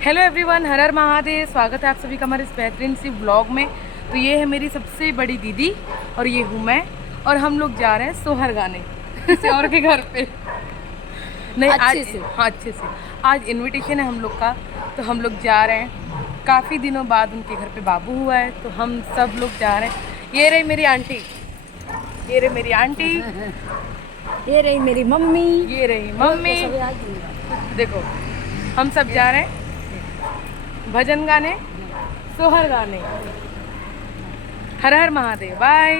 Hello everyone, हर हर महादेव। स्वागत है आप सभी का हमारे इस बेहतरीन सी ब्लॉग में। तो ये है मेरी सबसे बड़ी दीदी और ये हूँ मैं, और हम लोग जा रहे हैं सोहर गाने किसी और के घर पे। नहीं, अच्छे से। हाँ, अच्छे से। आज इनविटेशन है हम लोग का, तो हम लोग जा रहे हैं। काफ़ी दिनों बाद उनके घर पे बाबू हुआ है, तो हम सब लोग जा रहे हैं। ये रही मेरी आंटी, ये रही मेरी आंटी, ये रही मेरी मम्मी, ये रही मम्मी। देखो, हम सब जा रहे हैं भजन गाने, सोहर गाने। हर हर महादेव। बाय।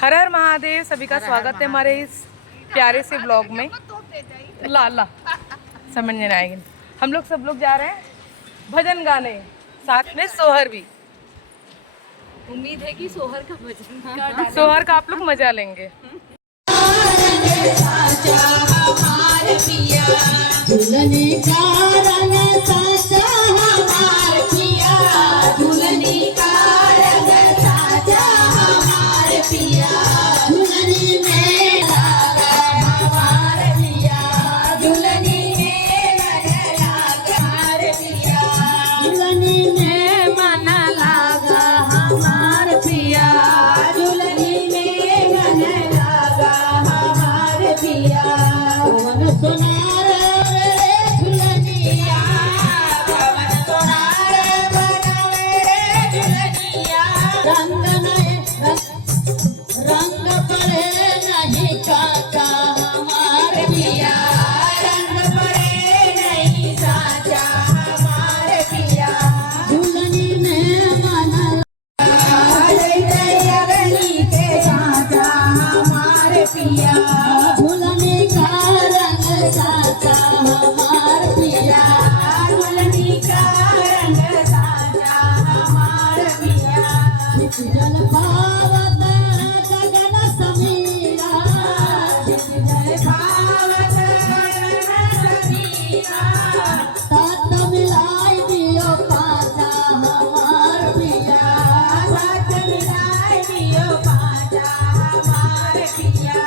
हर हर महादेव। सभी का स्वागत है हमारे इस प्यारे से ब्लॉग में। लाला समझ में आएगी। हम लोग सब लोग जा रहे हैं भजन गाने, साथ में सोहर भी। उम्मीद है कि सोहर का भजन सोहर का आप लोग मजा लेंगे। दुल्हनी का रंग साचा हमार पिया, दुल्हनी का रंग साचा हमार पिया, दुल्हनी में लागा हमार पिया, दुल्हनी में लागा हमार पिया, दुल्हनी में मन लागा हमार पिया, दुल्हनी में मन लागा हमार पिया। मन सुना रंग पड़े नहीं काका हमार पिया, रंग पड़े नहीं साचा हमार पिया, दुल्हनी में मन अग्नि के साचा हमार पिया, दुल्हनी का रंग साचा हमार पिया, दुल्हनी का रंग साचा हमार पिया। जल पावत गगन समीरा, जल पावत गगन समीरा, साथ मिलाई दियो पाचा हमार पिया, साथ मिलाई दियो पाचा हमार पिया,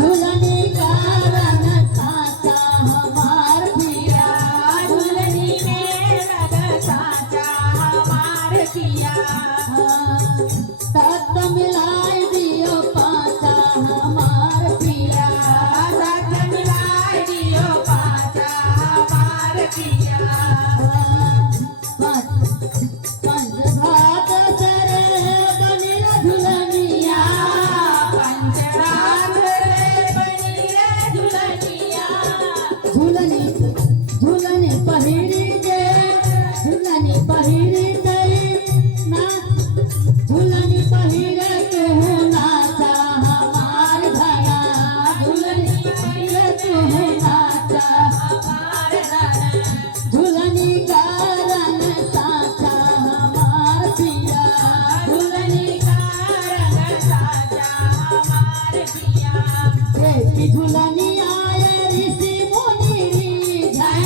दुल्हनी का रंग साचा हमार पिया, दुल्हनी में रंग साचा हमार पिया, साथ मिलाई दियो पाचा हमार पिया, साथ मिलाई दियो पाचा हमार पिया। पंच भात सरे बनी दुल्हनिया, पंच भात सरे बनी दुल्हनिया, दुल्हनी दुल्हनी पहिरी दे, दुल्हनी पहिरी दे ना, दुल्हनी पहिरे तू नाचा हमार घरा, दुल्हनी पहिरे तू नाचा हमार घरा, दुल्हनी का रंग साचा हमार पिया, दुल्हनी का रंग साचा हमार पिया। देखी दुल्हनी आए ऋषि मुनि जय,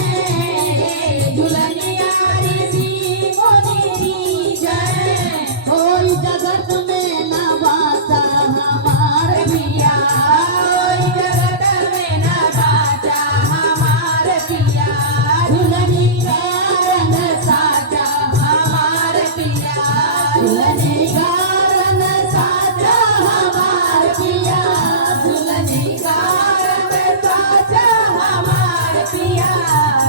दुल्हनी आए ऋषि मुनि जय, कोई जगत में न बाचा हमार पिया, कोई जगत में न बाचा हमार पिया, दुल्हनी का रंग साचा हमार पिया, दुल्हनी का रंग साचा हमार पिया, दुल्हनी का रंग साचा हमार पिया,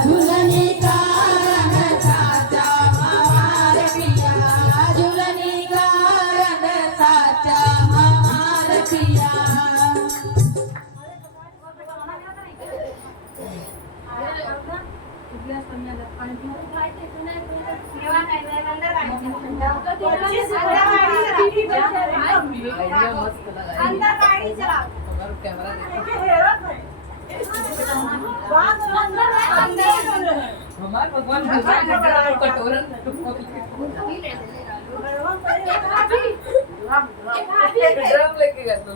दुल्हनी का रंग साचा हमार पिया, दुल्हनी का रंग साचा हमार पिया। हमारे भगवान कटोरन ड्रम लेके गए तो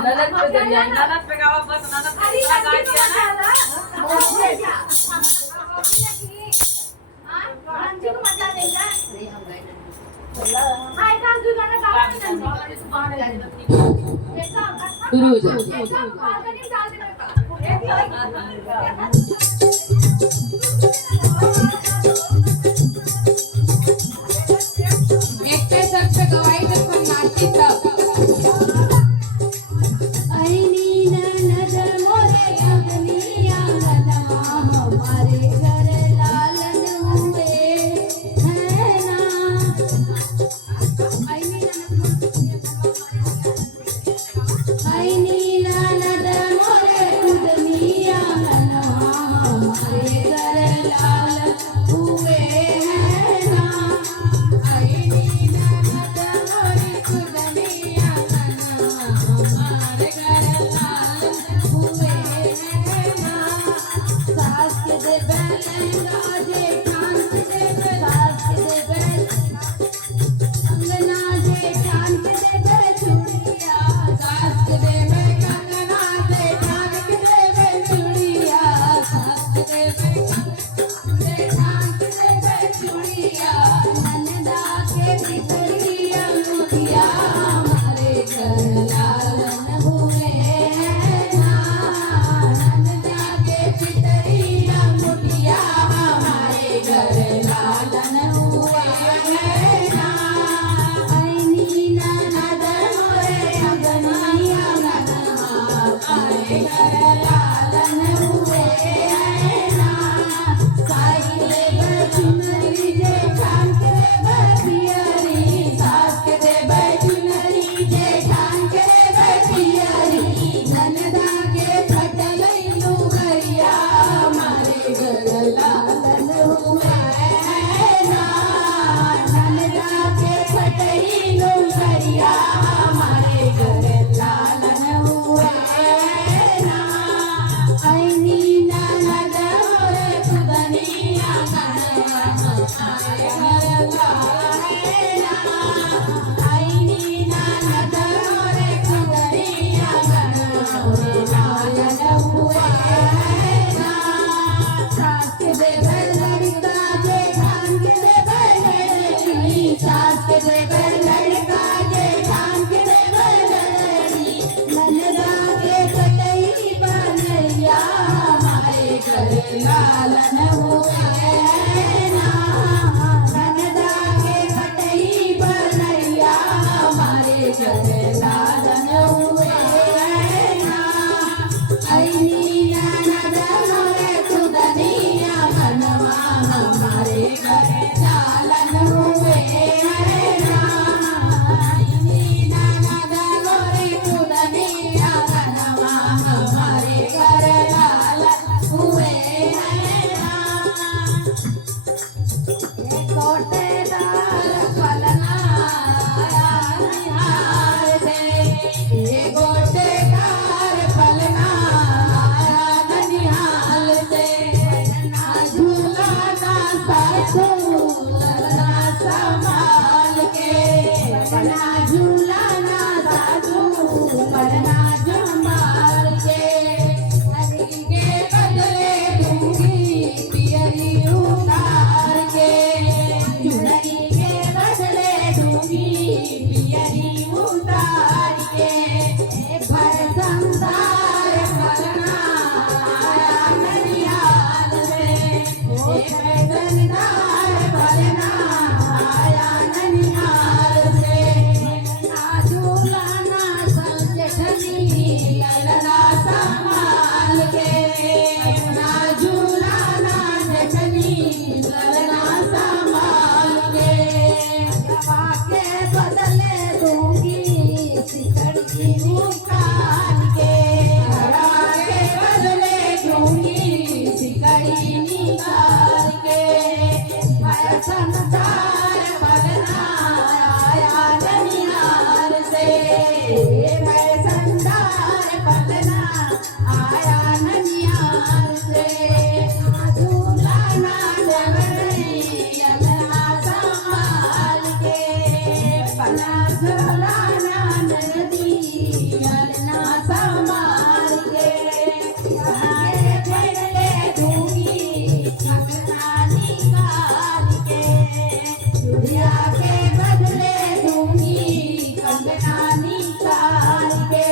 ननद पे दरिया, ननद पे गावा बस, ननद पे गाड़ी दिया ना। मजा देगा नहीं हम गए हाय का जुगाना गावा नहीं शुरू हो जाओ। एकटे शब्द गवायचं पण नाचीत ऐनी ननद मोरे अग्नी आंगनमा हमारे घर लालन हुए है ना। ऐनी ननद मोरे अग्नी आंगनमा हमारे घर लालन हुए है ना। ऐनी ननद मोरे अग्नी आंगनमा हमारे घर लालन हुए है ना। सास के दे बैलेंगा जेठान के दे सास के दे बैल अंगना जेठान के दे बैल चूड़िया सास के दे बैल अंगना जेठान के दे बैल चूड़िया सास के दे बैल जेठान के दे बैल चूड़िया। ननदा के बिगड़िया मोतिया हमारे घर लालन हुए है ना। ननदा के बिगड़िया मोतिया हमारे घर लालन हुए है ना। ऐनी ननद मोरे अग्नी आंगनमा हमारे घर लालन हुए है ना। साई दे चुनरी जेठान के बपियरी सास के दे चुनरी जेठान के बपियरी। ननदा के फटलई लुगरिया हमारे घर लालन हुए है ना। ननदा के फटई लुगरिया हमारे घर लालन हुए है ना। ऐनी ननद मोरे खुदनी आंगनमा हमारे घर लालन है ना। ऐनी ननद मोरे खुदनी आंगनमा हमारे लालन हुए है ना। सास के दे लड़का जेठान के दे लड़की सास के दे लड़का जेठान के दे लड़की। ननदा के कटई बनैया हमारे घर लालन हुए है ना। ननदा के कटई बनैया हमारे घर लालन हुए है ना। ऐनी ननद मोरे खुदनी आंगनमा हमारे घर लालन हुए है ना। ऐनी ननद मोरे खुदनी आंगनमा हमारे घर लालन हुए है ना। गोटेदार फलना आया निहार से गोटेदार फलना आया निहाल से। ना झूला ना सासू ललना संभाल के ना झूला ना सासू ललना संभाल के। हरी के बदले दूंगी पियरी उतार के चुनरी के बदले दूंगी पियरी उतार के। भर संसार फलना आया ननिहाल से भर संसार फलना आया ननिहाल से। ना झूला ना जेठनी ललना संभाल के ना झूला ना जेठनी ललना संभाल के। दवा के बदले दूंगी सिकड़ी निकाल के दवा के बदले दूंगी सिकड़ी निकाल के। भय संसार फलना आया ननिहाल से भय संसार फलना आया ननिहाल से। ना झूला ना जगरी ललना संभाल के पना झूला ना नदी ललना संभाल के। आगे बदले दूंगी अगना निकाल के चूड़िया के बदले दूंगी कंगना निकाल के।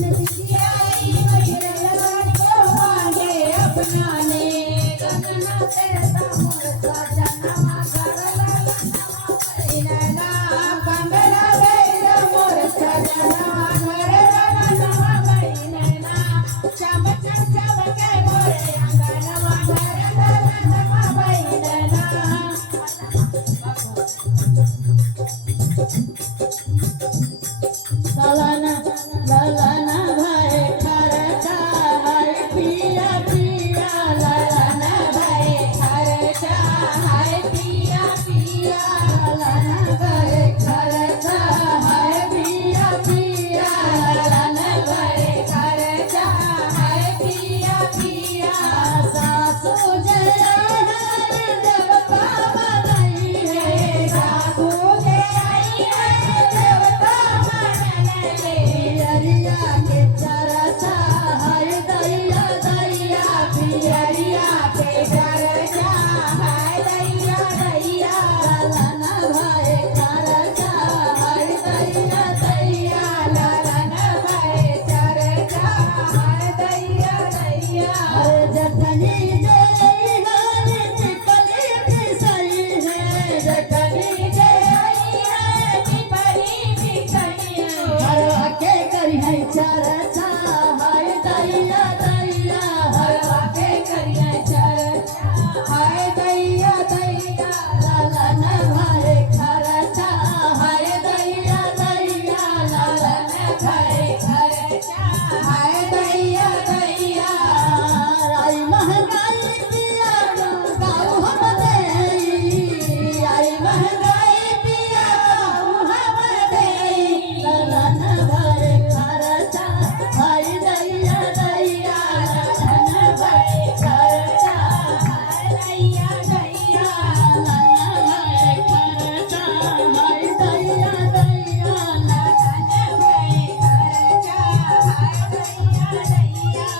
नंदी आई महिरवा को मांगे अपनाने कंगना तेरा मोर सजनवा गरला नवा बैनना कंगना तेरा मोर सजनवा गरला नवा बैनना चम चम चमके मोरे अंगनवा गरला नवा बैनना ललना ललना भाई खरचा हाय पिया पिया ललना भाई खरचा हाय पिया पिया ललना भाई खरचा हाय पिया पिया ललना भाई खरचा हाय पिया पिया सासू जया है देवता बनाई है सासू जया है देवता पियरिया के चरचा हाय दैया दैया पियरिया के चरचा हाय दैया दैया ललना भाई चरचा हाय दैया दैया ललना भाई चरचा हाय दैया दैया अरे जटनी जय हाय पिपली पिसई है जटनी जय है पिपली पिसई है हरवा के करी है चरचा हाय दैया दैया हरवा के करी है चरचा हाय दैया दैया ललना भाई खरचा हाय दैया दैया ललना भाई खरचा हाय दैया दैया आई महंगाई पिया गाऊ हम देई आई महंगाई पिया गाऊ हम देई ललना भाई खरचा हाय दैया दैया ललना भाई खरचा हाय दैया दैया ललना भाई खरचा हाय दैया दैया ललना भाई खरचा हाय दैया दैया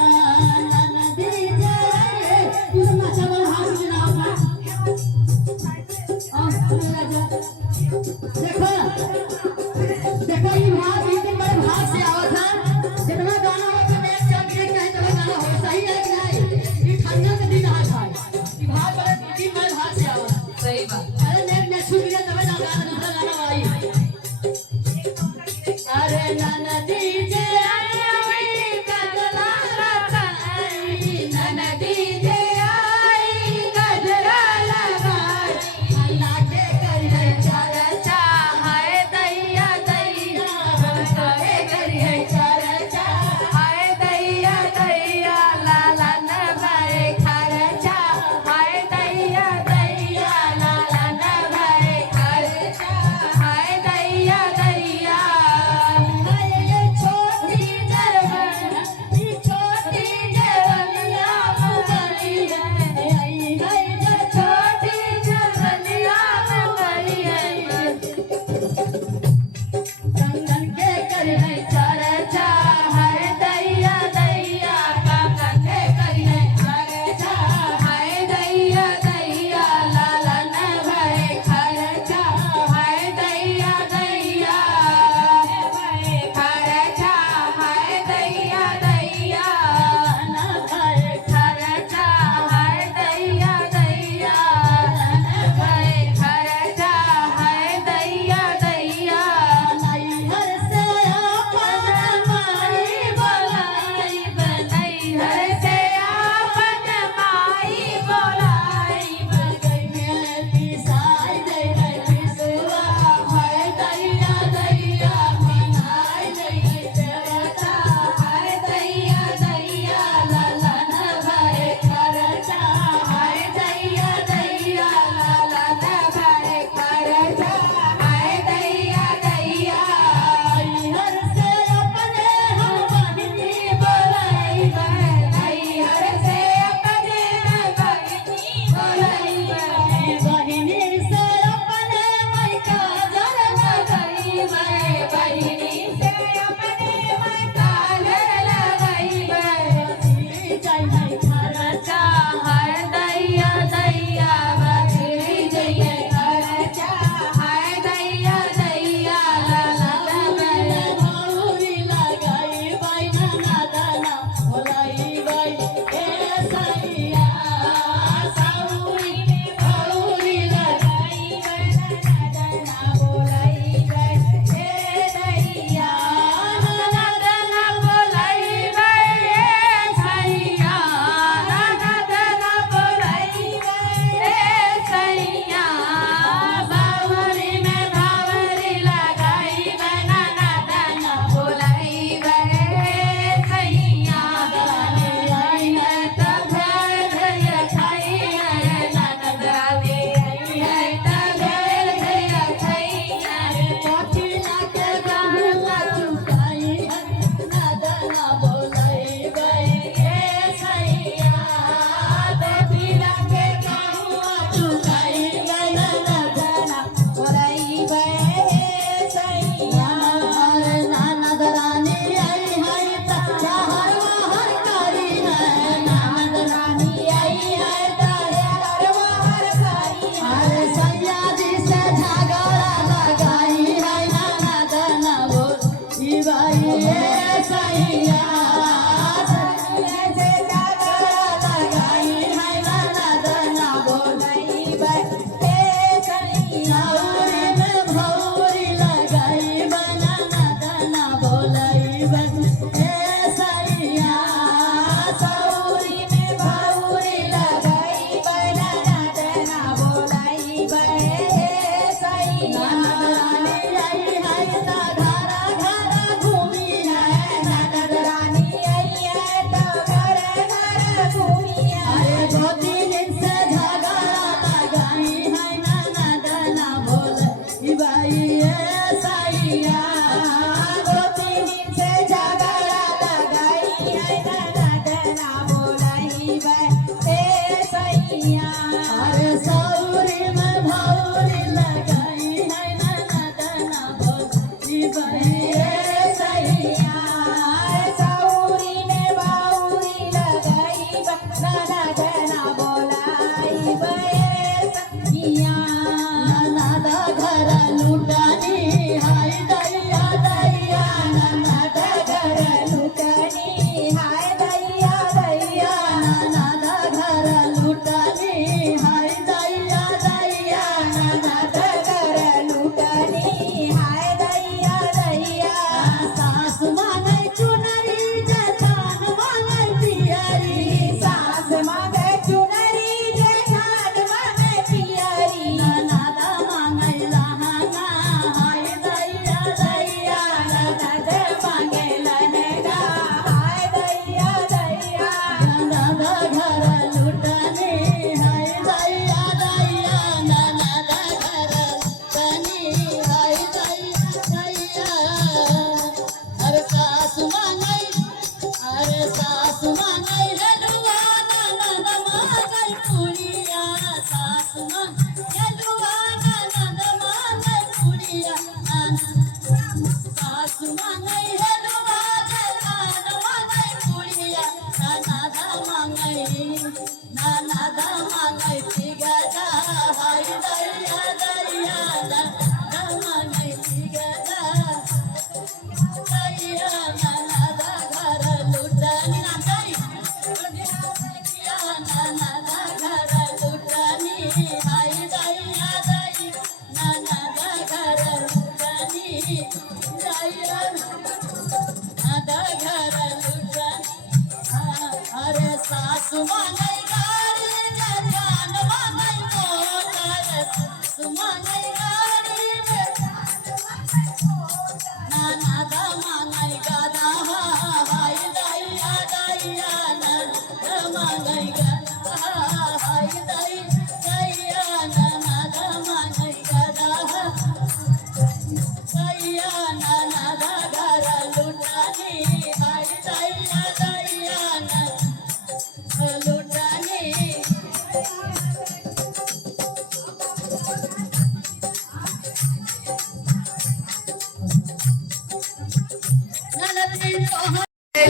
नदी जय तुम मचल हाथ जनाब देखो देखो ये भाग इतने बड़े भाग से आवत है जितना गाना हो तो मैं चल के कहीं तो गाना हो सही है कि नहीं ये ठंडा के दिन आ जाए ये भाग बड़े दिन बड़े भाग से आवत सही बात। अरे नेट छूट गया तब ना गाना दूसरा गाना आई अरे नदी जे आई गजला लगाई नदी जे आई गजला लगाई अल्लाह के करे चरचा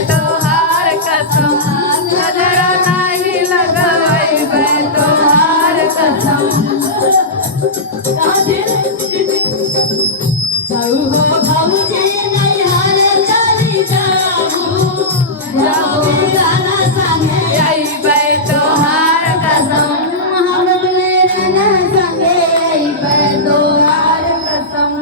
तोहार कसम नजर नाही लगवैबे तोहार कसम अइबे तोहार कसम हम मेरे न संगे अइबे तोहार कसम